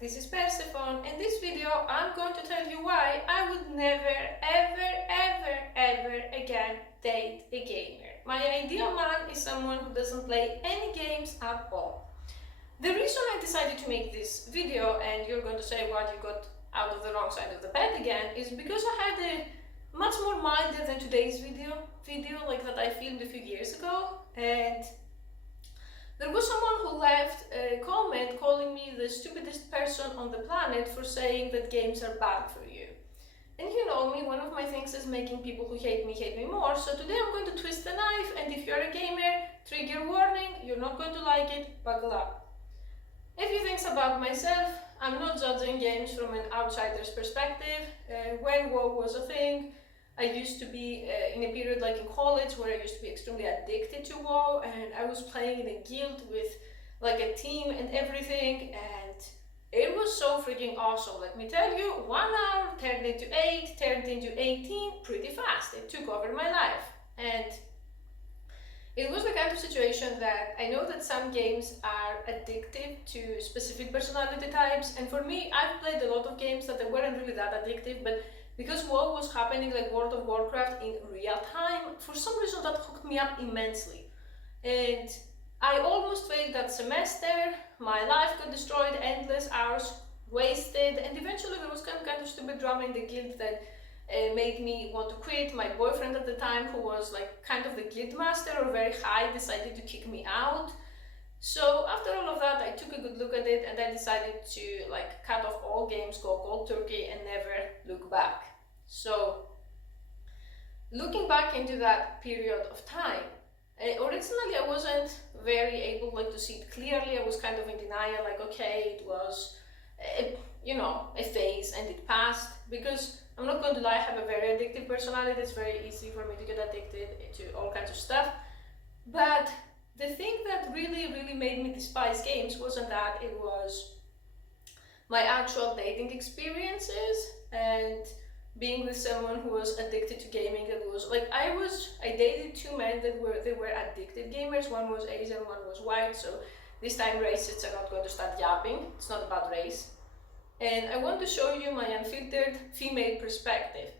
this is Persephone. In this video I'm going to tell you why I would never ever again date a gamer. My ideal man is someone who doesn't play any games at all. The reason I decided to make this video, and you're going to say what you got out of the wrong side of the bed again, is because I had a much more milder than today's video like that I filmed a few years ago, and there was someone who left a comment calling me the stupidest person on the planet for saying that games are bad for you. And you know me, one of my things is making people who hate me more, so today I'm going to twist the knife, and if you're a gamer, trigger warning, you're not going to like it, buckle up. A few things about myself: I'm not judging games from an outsider's perspective. When WoW was a thing, I used to be in a period like in college where I used to be extremely addicted to WoW, and I was playing in a guild with like a team and everything, and it was so freaking awesome. Let me tell you, 1 hour turned into 8, turned into 18 pretty fast. It took over my life, and it was the kind of situation that I know that some games are addictive to specific personality types, and for me, I've played a lot of games that they weren't really that addictive, but because WoW was happening like World of Warcraft in real time, for some reason that hooked me up immensely. And I almost failed that semester, my life got destroyed, endless hours wasted, and eventually there was kind of stupid drama in the guild that made me want to quit. My boyfriend at the time, who was like kind of the guild master or very high, decided to kick me out. So after all of that, I took a good look at it, and I decided to like cut off all games, go cold turkey, and never look back. So looking back into that period of time, originally I wasn't very able like to see it clearly. I was kind of in denial, like okay, it was a phase and it passed, because I'm not going to lie, I have a very addictive personality. It's very easy for me to get addicted to all kinds of stuff. But the thing that really made me despise games wasn't that, it was my actual dating experiences and being with someone who was addicted to gaming. That was like I dated two men that were addicted gamers. One was Asian, one was white, so this time racists are not going to start yapping. It's not about race. And I want to show you my unfiltered female perspective.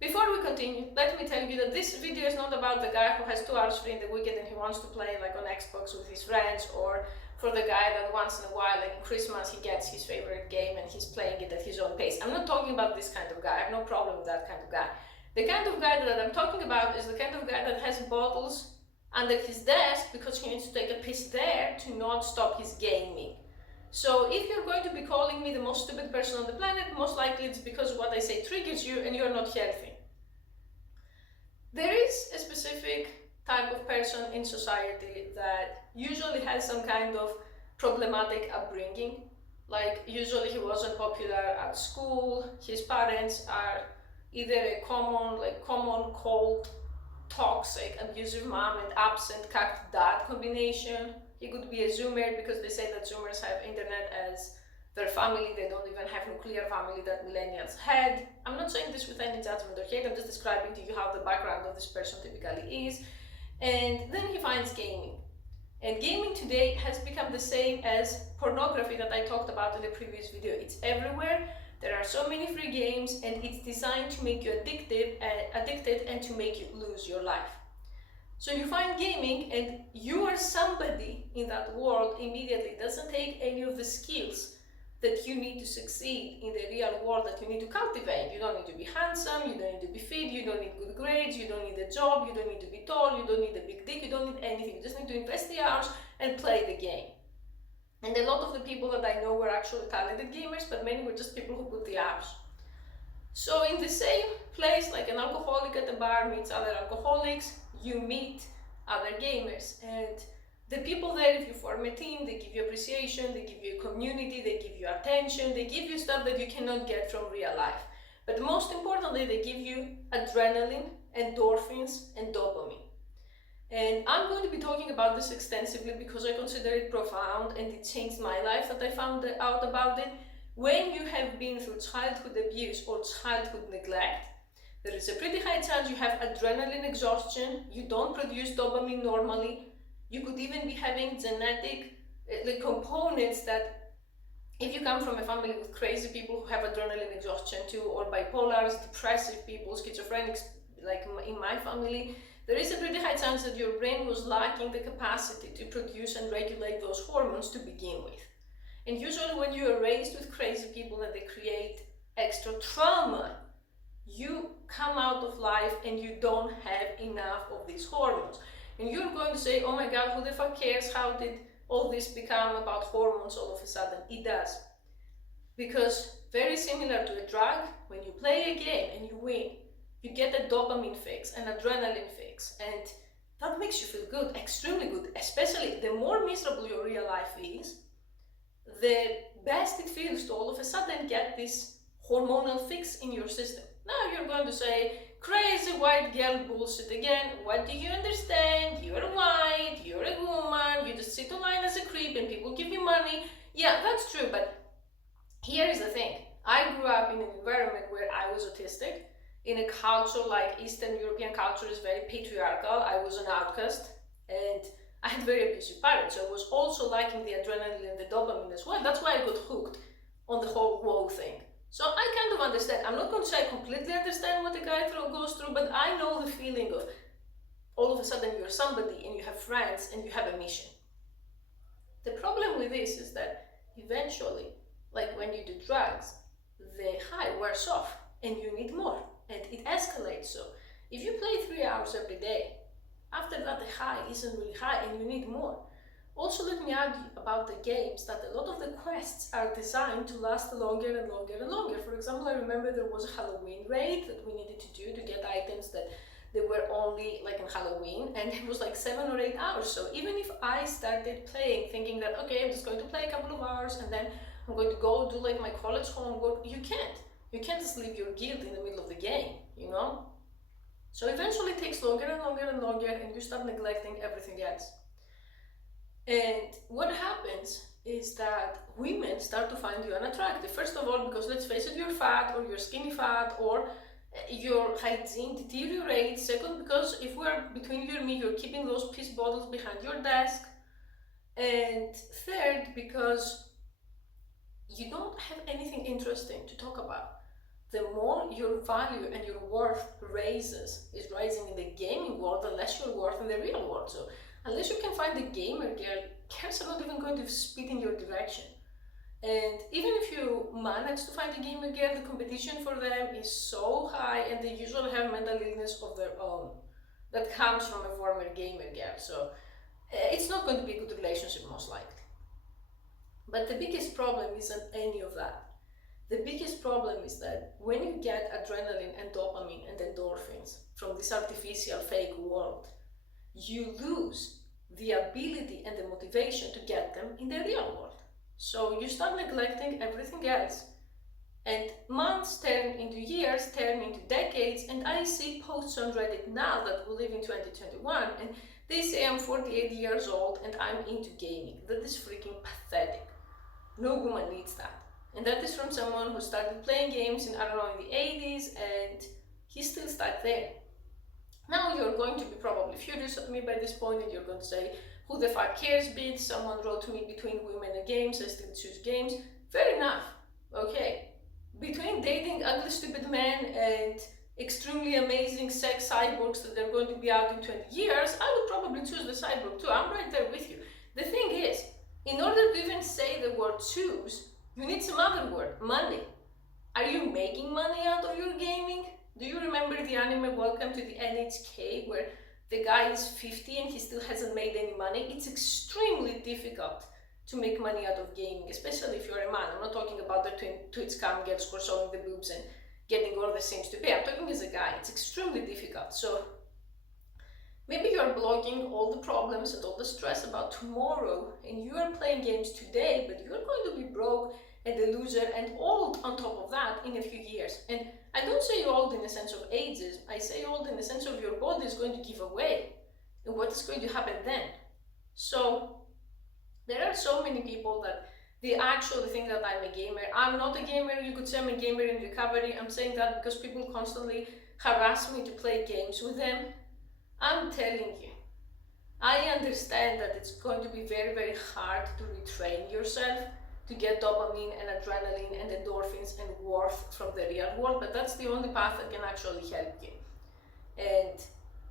Before we continue, let me tell you that this video is not about the guy who has 2 hours free in the weekend and he wants to play like on Xbox with his friends, or for the guy that once in a while, like in Christmas, he gets his favorite game and he's playing it at his own pace. I'm not talking about this kind of guy. I have no problem with that kind of guy. The kind of guy that I'm talking about is the kind of guy that has bottles under his desk because he needs to take a piss there to not stop his gaming. So if you're going to be calling me the most stupid person on the planet, most likely it's because what I say triggers you and you're not healthy. There is a specific type of person in society that usually has some kind of problematic upbringing. Like usually he wasn't popular at school, his parents are either a common cold, toxic, abusive mom and absent cacked dad combination. He could be a Zoomer, because they say that Zoomers have internet as their family. They don't even have nuclear family that millennials had. I'm not saying this with any judgment or hate, I'm just describing to you how the background of this person typically is. And then he finds gaming. And gaming today has become the same as pornography that I talked about in the previous video. It's everywhere. There are so many free games, and it's designed to make you addicted and to make you lose your life. So you find gaming and you are somebody in that world immediately. It doesn't take any of the skills that you need to succeed in the real world, that you need to cultivate. You don't need to be handsome, you don't need to be fit, you don't need good grades, you don't need a job, you don't need to be tall, you don't need a big dick, you don't need anything. You just need to invest the hours and play the game. And a lot of the people that I know were actually talented gamers, but many were just people who put the hours. So in the same place, like an alcoholic at a bar meets other alcoholics, you meet other gamers, and the people there, if you form a team, they give you appreciation, they give you a community, they give you attention, they give you stuff that you cannot get from real life. But most importantly, they give you adrenaline, endorphins, and dopamine. And I'm going to be talking about this extensively because I consider it profound, and it changed my life that I found out about it. When you have been through childhood abuse or childhood neglect, there is a pretty high chance you have adrenaline exhaustion, you don't produce dopamine normally, you could even be having genetic components that If you come from a family with crazy people who have adrenaline exhaustion too, or bipolars, depressive people, schizophrenics, like in my family, there is a pretty high chance that your brain was lacking the capacity to produce and regulate those hormones to begin with. And usually when you are raised with crazy people and they create extra trauma, you come out of life and you don't have enough of these hormones. And you're going to say, oh my God, who the fuck cares? How did all this become about hormones all of a sudden? It does. Because very similar to a drug, when you play a game and you win, you get a dopamine fix, an adrenaline fix, and that makes you feel good, extremely good. Especially the more miserable your real life is, the best it feels to all of a sudden get this hormonal fix in your system. Now you're going to say, crazy white girl bullshit again. What do you understand? You're white, you're a woman, you just sit online as a creep and people give you money. Yeah, that's true, but here is the thing. I grew up in an environment where I was autistic, in a culture like Eastern European culture is very patriarchal. I was an outcast and I had very abusive parents, so I was also liking the adrenaline and the dopamine as well. That's why I got hooked on the whole WoW thing. So I kind of understand. I'm not going to say I completely understand what a guy goes through, but I know the feeling of all of a sudden you're somebody and you have friends and you have a mission. The problem with this is that eventually, like when you do drugs, the high wears off and you need more and it escalates. So if you play 3 hours every day, after that the high isn't really high and you need more. Also, let me add about the games that a lot of the quests are designed to last longer and longer and longer. For example, I remember there was a Halloween raid that we needed to do to get items that they were only like in Halloween, and it was like 7 or 8 hours. So even if I started playing thinking that, okay, I'm just going to play a couple of hours and then I'm going to go do like my college homework, you can't. You can't just leave your guild in the middle of the game, you know? So eventually it takes longer and longer and longer and you start neglecting everything else. And what happens is that women start to find you unattractive. First of all, because let's face it, you're fat or you're skinny fat or your hygiene deteriorates. Second, because if we're between you and me, you're keeping those piss bottles behind your desk. And third, because you don't have anything interesting to talk about. The more your value and your worth is rising in the gaming world, the less your worth in the real world. So unless you can find a gamer girl, girls are not even going to spit in your direction. And even if you manage to find a gamer girl, the competition for them is so high and they usually have mental illness of their own that comes from a former gamer girl. So it's not going to be a good relationship most likely. But the biggest problem isn't any of that. The biggest problem is that when you get adrenaline and dopamine and endorphins from this artificial fake world, you lose the ability and the motivation to get them in the real world. So you start neglecting everything else. And months turn into years, turn into decades, and I see posts on Reddit now that we live in 2021, and they say I'm 48 years old and I'm into gaming. That is freaking pathetic. No woman needs that. And that is from someone who started playing games in, I don't know, in the 80s, and he's still stuck there. Now you're going to be probably furious at me by this point and you're going to say, who the fuck cares, bitch? Someone wrote to me between women and games, I still choose games. Fair enough, okay. Between dating ugly stupid men and extremely amazing sex cyborgs that they're going to be out in 20 years, I would probably choose the cyborg too. I'm right there with you. The thing is, in order to even say the word choose, you need some other word, money. Are you making money out of your gaming? Do you remember the anime Welcome to the NHK where the guy is 50 and he still hasn't made any money? It's extremely difficult to make money out of gaming, especially if you're a man. I'm not talking about the Twitch cam girls who are showing the boobs and getting all the sims to pay. I'm talking as a guy. It's extremely difficult. So maybe you're blocking all the problems and all the stress about tomorrow and you are playing games today, but you're going to be broke and a loser and old on top of that in a few years. And I don't say old in the sense of ages, I say old in the sense of your body is going to give away and what is going to happen then. So there are so many people that they actually think that I'm a gamer. I'm not a gamer. You could say I'm a gamer in recovery. I'm saying that because people constantly harass me to play games with them. I'm telling you, I understand that it's going to be very, very hard to retrain yourself, to get dopamine and adrenaline and endorphins and worth from the real world, but that's the only path that can actually help you. And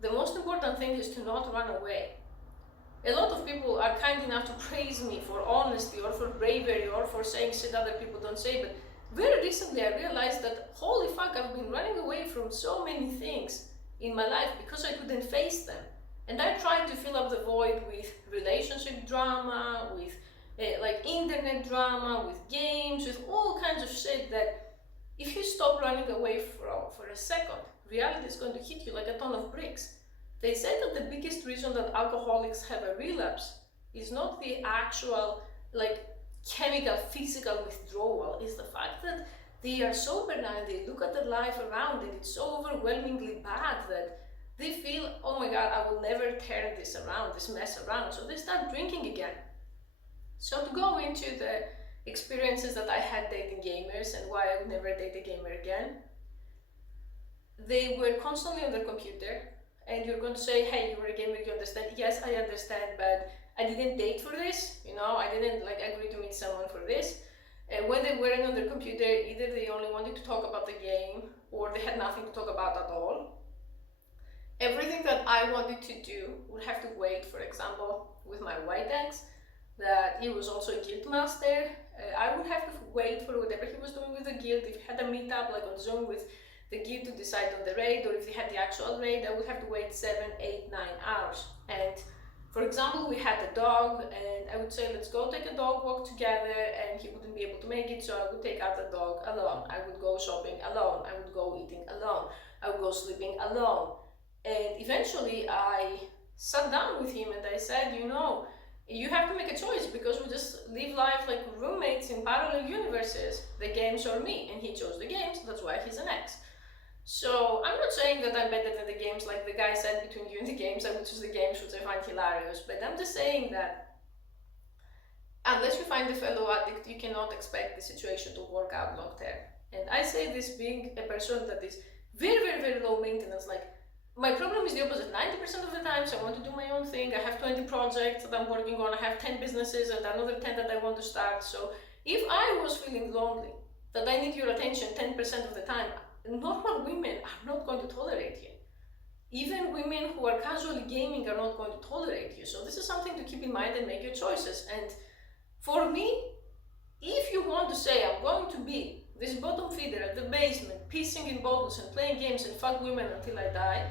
the most important thing is to not run away. A lot of people are kind enough to praise me for honesty or for bravery or for saying shit other people don't say, but very recently I realized that holy fuck, I've been running away from so many things in my life because I couldn't face them. And I tried to fill up the void with relationship drama, with like internet drama, with games, with all kinds of shit that if you stop running away from for a second, reality is going to hit you like a ton of bricks. They said that the biggest reason that alcoholics have a relapse is not the actual like chemical, physical withdrawal, is the fact that they are sober now and they look at their life around and it's so overwhelmingly bad that they feel, oh my god, I will never turn this around, this mess around, so they start drinking again. So to go into the experiences that I had dating gamers and why I would never date a gamer again, they were constantly on their computer, and you're going to say, hey, you were a gamer, you understand? Yes, I understand, but I didn't date for this, you know, I didn't like agree to meet someone for this. And when they weren't on their computer, either they only wanted to talk about the game or they had nothing to talk about at all. Everything that I wanted to do would have to wait. For example, with my white ex, that he was also a guild master, I would have to wait for whatever he was doing with the guild. If he had a meetup like on Zoom with the guild to decide on the raid, or if they had the actual raid, I would have to wait 7, 8, 9 hours. And for example, we had a dog, and I would say, let's go take a dog walk together, and he wouldn't be able to make it, so I would take out the dog alone. I would go shopping alone. I would go eating alone. I would go sleeping alone. And eventually I sat down with him and I said, you know, you have to make a choice because we just live life like roommates in parallel universes, the games or me. And he chose the games, that's why he's an ex. So I'm not saying that I'm better than the games, like the guy said, between you and the games, I would choose the games, which I find hilarious. But I'm just saying that unless you find a fellow addict, you cannot expect the situation to work out long term. And I say this being a person that is very, very, very low maintenance. Like, my problem is the opposite. 90% of the times I want to do my own thing. I have 20 projects that I'm working on. I have 10 businesses and another 10 that I want to start. So if I was feeling lonely, that I need your attention 10% of the time, normal women are not going to tolerate you. Even women who are casually gaming are not going to tolerate you. So this is something to keep in mind and make your choices. And for me, if you want to say I'm going to be this bottom feeder at the basement, pissing in bottles and playing games and fuck women until I die,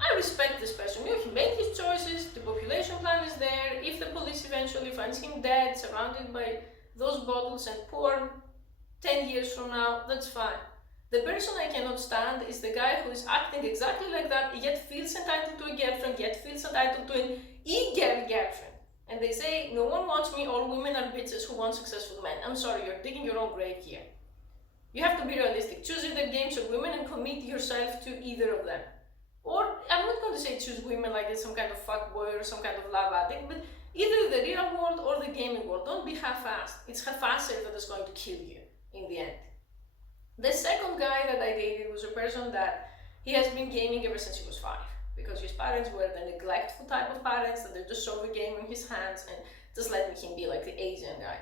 I respect this person. You know, he made his choices, the population plan is there. If the police eventually finds him dead, surrounded by those bottles and porn 10 years from now, that's fine. The person I cannot stand is the guy who is acting exactly like that, yet feels entitled to a girlfriend, yet feels entitled to an e-girl girlfriend. And they say, no one wants me, all women are bitches who want successful men. I'm sorry, you're digging your own grave here. You have to be realistic. Choose either games or women and commit yourself to either of them. Or, I'm not going to say choose women like it's some kind of fuckboy or some kind of love addict, but either the real world or the gaming world. Don't be half-assed. It's half-assed that is going to kill you in the end. The second guy that I dated was a person that he has been gaming ever since he was 5, because his parents were the neglectful type of parents that they just shove a game in his hands and just letting him be like the Asian guy.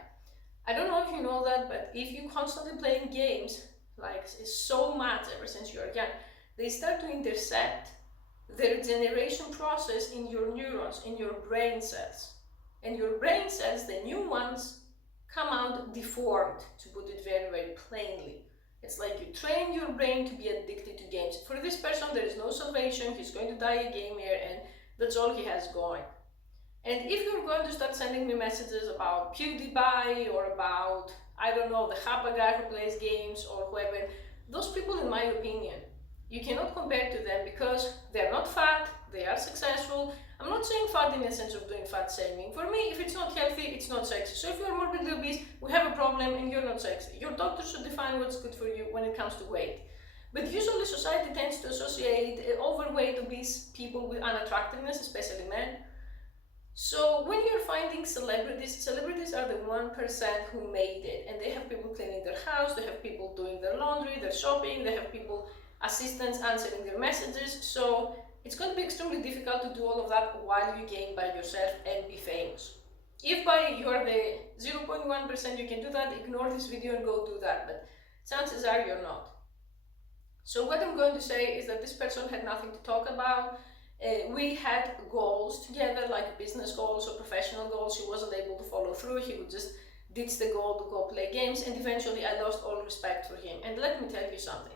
I don't know if you know that, but if you constantly playing games like so much ever since you are young, they start to intercept the regeneration process in your neurons, in your brain cells. And your brain cells, the new ones, come out deformed, to put it very, very plainly. It's like you train your brain to be addicted to games. For this person, there is no salvation. He's going to die a gamer, and that's all he has going. And if you're going to start sending me messages about PewDiePie or about, I don't know, the Hapa guy who plays games or whoever, those people, in my opinion, you cannot compare to them because they're not fat, they are successful. I'm not saying fat in the sense of doing fat shaming. For me, if it's not healthy, it's not sexy. So if you're morbidly obese, we have a problem and you're not sexy. Your doctor should define what's good for you when it comes to weight. But usually society tends to associate overweight, obese people with unattractiveness, especially men. So when you're finding celebrities are the 1% who made it, and they have people cleaning their house, they have people doing their laundry, their shopping, they have people, assistants answering their messages. So it's going to be extremely difficult to do all of that while you game by yourself and be famous. If by you're the 0.1% you can do that, ignore this video and go do that, but chances are you're not. So what I'm going to say is that this person had nothing to talk about. We had goals together, like business goals or professional goals. He wasn't able to follow through. He would just ditch the goal to go play games, and eventually I lost all respect for him. And let me tell you something.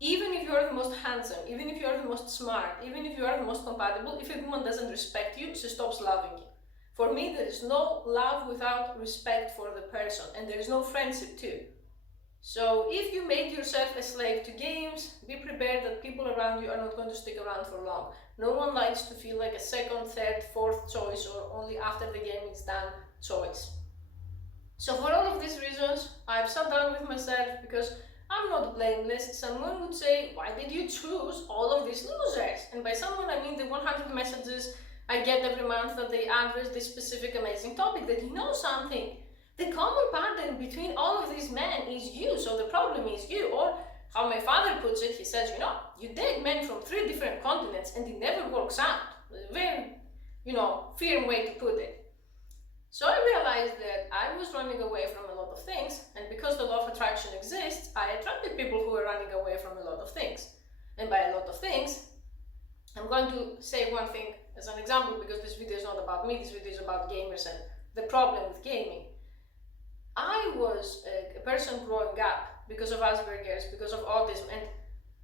Even if you're the most handsome, even if you're the most smart, even if you are the most compatible, if a woman doesn't respect you, she stops loving you. For me, there is no love without respect for the person, and there is no friendship too. So if you make yourself a slave to games, be prepared that people around you are not going to stick around for long. No one likes to feel like a second, third, fourth choice, or only after the game is done choice. So for all of these reasons, I've sat down with myself because I'm not blameless. Someone would say, why did you choose all of these losers? And by someone, I mean the 100 messages I get every month that they address this specific amazing topic, that you know something. The common pattern between all of these men is you, so the problem is you. Or how my father puts it, he says, you know, you date men from 3 different continents and it never works out. A very, firm way to put it. So I realized that I was running away from a lot of things, and because the law of attraction exists, I attracted people who were running away from a lot of things. And by a lot of things, I'm going to say one thing as an example, because this video is not about me, this video is about gamers and the problem with gaming. I was a person growing up because of Asperger's, because of autism, and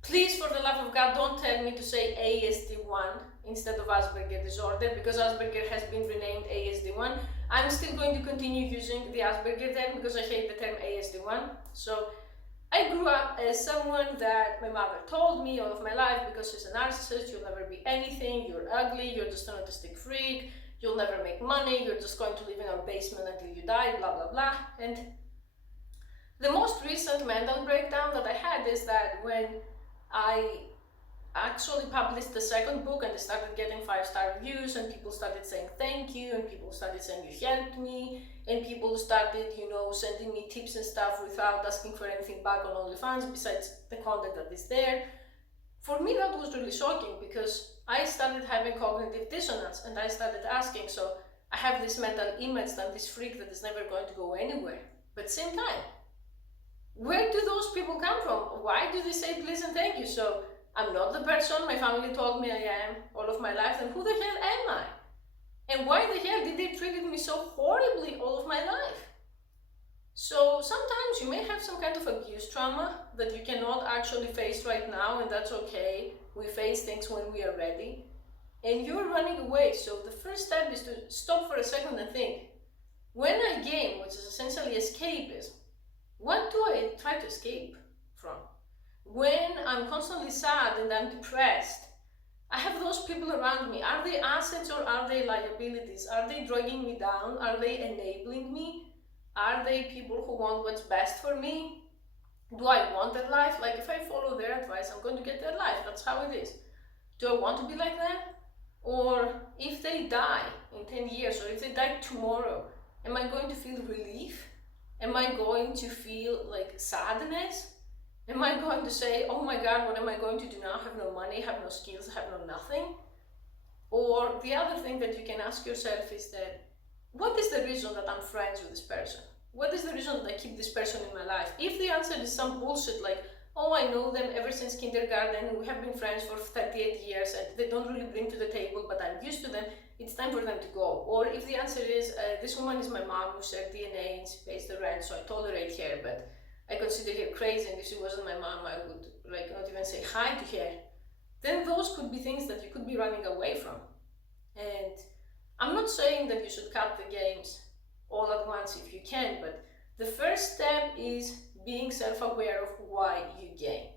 please, for the love of God, don't tell me to say ASD1 instead of Asperger disorder, because Asperger has been renamed ASD1. I'm still going to continue using the Asperger term because I hate the term ASD1. So I grew up as someone that my mother told me all of my life, because she's a narcissist, you'll never be anything, you're ugly, you're just an autistic freak, you'll never make money, you're just going to live in our basement until you die, blah, blah, blah. And the most recent mental breakdown that I had is that when I actually published the second book and I started getting 5-star reviews, and people started saying thank you, and people started saying you helped me, and people started, sending me tips and stuff without asking for anything back on OnlyFans besides the content that is there. For me, that was really shocking, because I started having cognitive dissonance, and I started asking, so I have this mental image that this freak that is never going to go anywhere. But same time, where do those people come from? Why do they say please and thank you? So I'm not the person my family told me I am all of my life, then who the hell am I? And why the hell did they treat me so horribly all of my life? So sometimes you may have some kind of abuse trauma that you cannot actually face right now, and that's okay. We face things when we are ready. And you're running away, so the first step is to stop for a second and think, when I game, which is essentially escapism, what do I try to escape from? When I'm constantly sad and I'm depressed, I have those people around me. Are they assets or are they liabilities? Are they dragging me down? Are they enabling me? Are they people who want what's best for me? Do I want their life? Like, if I follow their advice, I'm going to get their life. That's how it is. Do I want to be like them? Or if they die in 10 years, or if they die tomorrow, am I going to feel relief? Am I going to feel like sadness? Am I going to say, oh my God, what am I going to do now? I have no money, have no skills, have no nothing? Or the other thing that you can ask yourself is that, what is the reason that I'm friends with this person? What is the reason that I keep this person in my life? If the answer is some bullshit like, oh, I know them ever since kindergarten, we have been friends for 38 years, and they don't really bring to the table, but I'm used to them, it's time for them to go. Or if the answer is, this woman is my mom, we share DNA and she pays the rent, so I tolerate her, but I consider her crazy, and if she wasn't my mom, I would not even say hi to her. Then those could be things that you could be running away from. And I'm not saying that you should cut the games all at once if you can, but the first step is being self-aware of why you game.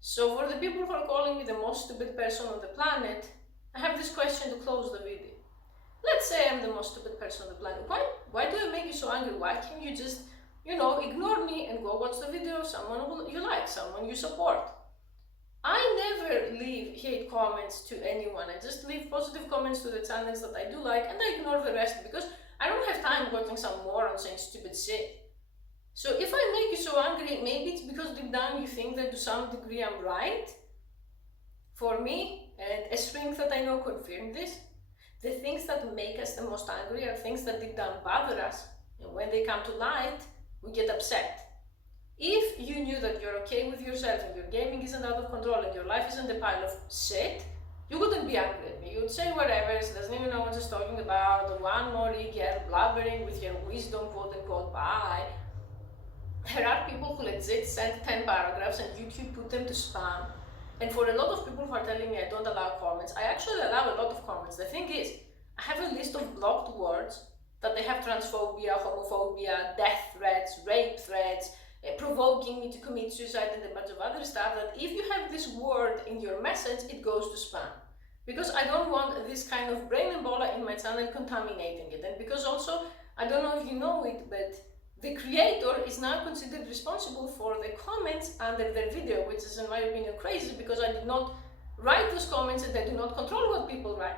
So for the people who are calling me the most stupid person on the planet, I have this question to close the video. Let's say I'm the most stupid person on the planet. Why do I make you so angry? Why can't you just, ignore me and go watch the video of someone you like, someone you support? I never leave hate comments to anyone. I just leave positive comments to the channels that I do like, and I ignore the rest because I don't have time watching some moron saying stupid shit. So if I make you so angry, maybe it's because deep down you think that to some degree I'm right. For me, and a shrink that I know confirmed this, The things that make us the most angry are things that deep down bother us, and when they come to light, we get upset. If you knew that you're okay with yourself and your gaming isn't out of control and your life isn't a pile of shit, you wouldn't be angry at me. You would say whatever, she doesn't even know what she's talking about, one more girl blabbering with her wisdom, quote unquote, bye. There are people who legit send 10 paragraphs and YouTube put them to spam. And for a lot of people who are telling me I don't allow comments, I actually allow a lot of comments. The thing is, I have a list of blocked words that they have transphobia, homophobia, death threats, rape threats, provoking me to commit suicide and a bunch of other stuff, that if you have this word in your message, it goes to spam. Because I don't want this kind of brain Ebola in my channel contaminating it. And because also, I don't know if you know it, but the creator is now considered responsible for the comments under their video, which is in my opinion crazy, because I did not write those comments and I do not control what people write.